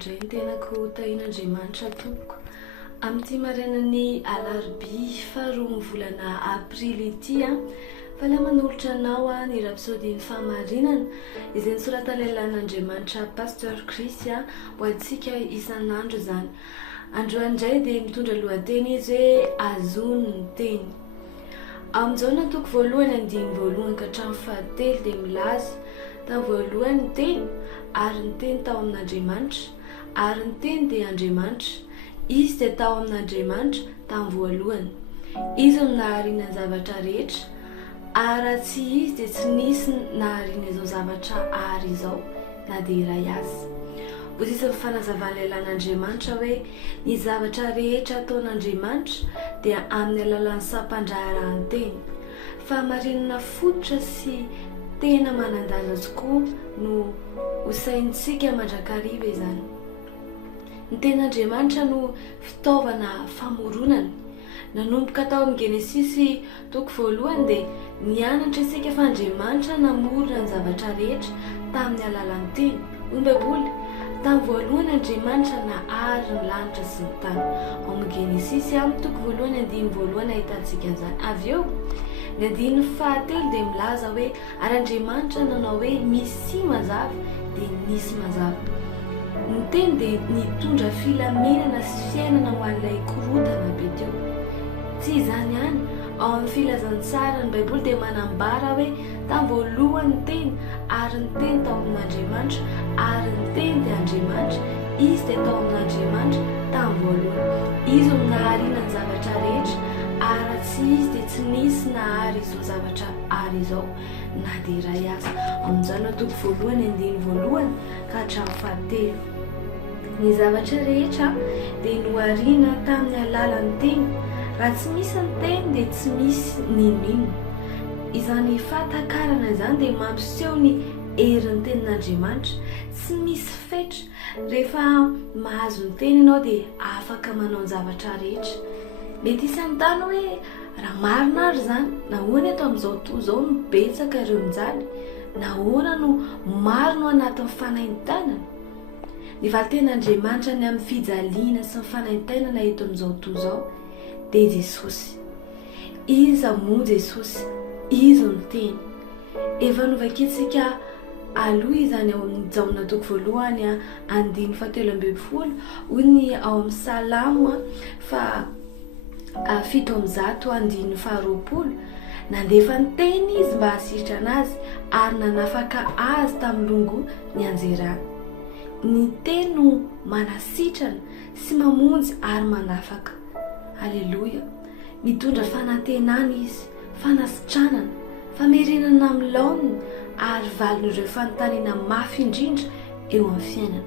indray ny tenako tahin'Andriamanitra tompoko amin'ity marainan'ny alarobia faharoa ny volana aprily ity fa ilay manolotra anao ny rapsodiny fahamarinana izay nisorata lehilahin'Andriamanitra pasteur Chris ho antsika isan'andro izany. Androany indray dia mitondra lohateny izy hoe Hazony Ny Teny. Amin'izao natoko voalohany andiny voalohany ka hatramin'ny fahatelo dia milaza tamin'ny voalohany ny teny ary ny teny tao amin'Andriamanitra ary ny teny dia Andriamanitra. Izy dia tao amin'Andriamanitra tamin'ny voalohany. Izy no nahariana ny zavatra rehetra ary tsy izy dia tsy nisy nahariana izao zavatra ary izao na dia iray azy. Voaisy fanazavana lehilahin'Andriamanitra hoe ny zavatra rehetra ataon'Andriamanitra dia amin'ny alalan'ny sampandraharahany teny. Fahamarinana fototra sy tena manandala tokoa no hosaintsika mandrakariva izany. Ny ten'Andriamanitra no fitaovana famoronana. Nanomboka tao amin'ny Genesisy toko voalohany dia nianatra isika fa Andriamanitra namorona ny zavatra rehetra tamin'ny alalan'ny teny. Hoy ny Baiboly, tamin'ny voalohany Andriamanitra nahary ny lanitra sy ny tany. Ao amin'ny Genesisy amin'ny toko voalohany andiny voalohany ahitantsika an'izany. Avy eo ny andiny fahatelo dia milaza hoe ary Andriamanitra nanao hoe misy mazava dia nisy mazava. Ny teny dia nitondra filaminana sy fiainana ho an'ilay korotana be teo. Tsy izany ihany, ao amin'ny filazantsara ny Baiboly dia manambara hoe tamin'ny voalohany ny teny ary ny teny tao amin'Andriamanitra ary ny teny dia Andriamanitra. Izy dia tao amin'Andriamanitra tamin'ny voalohany. Izy no nahariana ny zavatra rehetra ary tsy izy dia tsy nisy nahary izao zavatra ary izao na dia iray azy. Amin'izany natoko voalohany andiny voalohany ka hatramin'ny fahatelo. Ny zavatra rehetra dia nohariana tamin'ny alalan'ny teny. Raha tsy misy ny teny dia tsy misy n'inona. Izany fahatakarana izany dia mampiseho ny herin'ny tenin'Andriamanitra. Tsy misy fetra. Rehefa mahazo ny teny ianao dia afaka manao ny zavatra rehetra. Mety isan-tany hoe raha marina ary izany, nahoana eto amin'izao tontolo izao no betsaka ireo mijaly, nahoana no maro no anatin'ny fanaintainana. Ny valiten'Andriamanitra ny amin'ny fijaliana sy ny fanaintainana eto amin'izao tontolo izao dia Jesosy. Iza moa Jesosy? Izy ny teny. Efa novakitsika aloha izany ao amin'ny Jaona toko voalohany andiny fahatelo amby folo, hoy ny ao amin'ny Salamo fa 7:100 faharoapolo. Nandefa ny teny izy mba hasitrana anazy ary nanafaka azy tamin'ny longo ny anjerany. Ny teny no manasitrana sy mamonjy ary manafaka. Alleluia. Mitondra fanantenana izy, fanasitranana, famerenana amin'ny laoniny ary valon'ireo fanontaniana mafy indrindra eo amin'ny fiainana.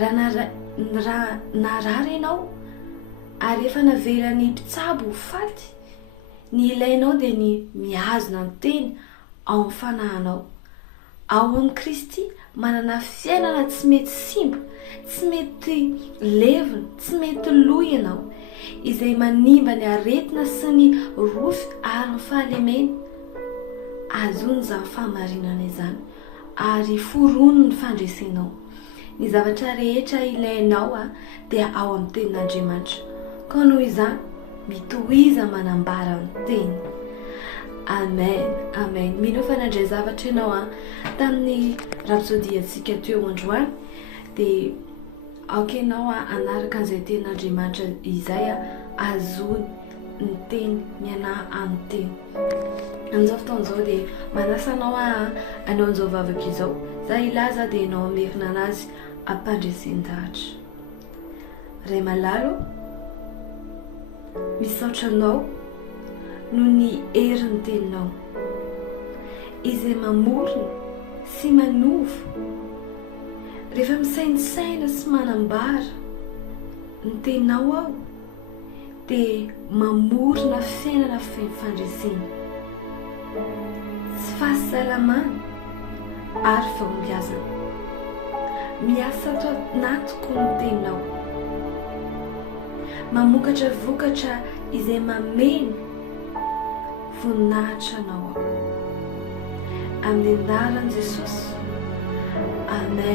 Raha narary ianao ary efa navela ny mpitsabo ho faty, ny ilainao dia ny mihazona ny teny ao amin'ny fanahinao. Ao amin'ny Kristy manana fiainana tsy mety simba, tsy mety levina, tsy mety lo ianao, izay manimba ny aretina sy ny rofy ary ny fahalemena. Azony izany fahamarinana izany ary forono ny fandresenao. Ny zavatra rehetra ilainao dia ao amin'ny tenin'Andriamanitra. Ka noho izany mitohiza manambara ny teny. Amen, amen. Mino fa nandray zavatra ianao tamin'ny rapsodiantsika teo androany dia aoka ianao anaraka an'izay tenin'Andriamanitra izay Hazony Ny Teny, mianahy amin'ny teny. Amin'izao fotoan'izao dia manasa anao anao an'izao vavaka izao. Za ilaza dia ianao amerina anazy ampandresen-dahatra. Ray malalo, misaotra anao noho ny herin'ny teninao izay mamorona sy manova. Rehefa misainsaina sy manambara ny teninao ao dia mamorona fiainana fandresena, tsy fahasalamana ary fahombiazana. Miasa ato anatiko ny teninao, mamokatra vokatra izay mameno voninahitra anao ao. Amin'ny anaran'i Jesosy. Amen.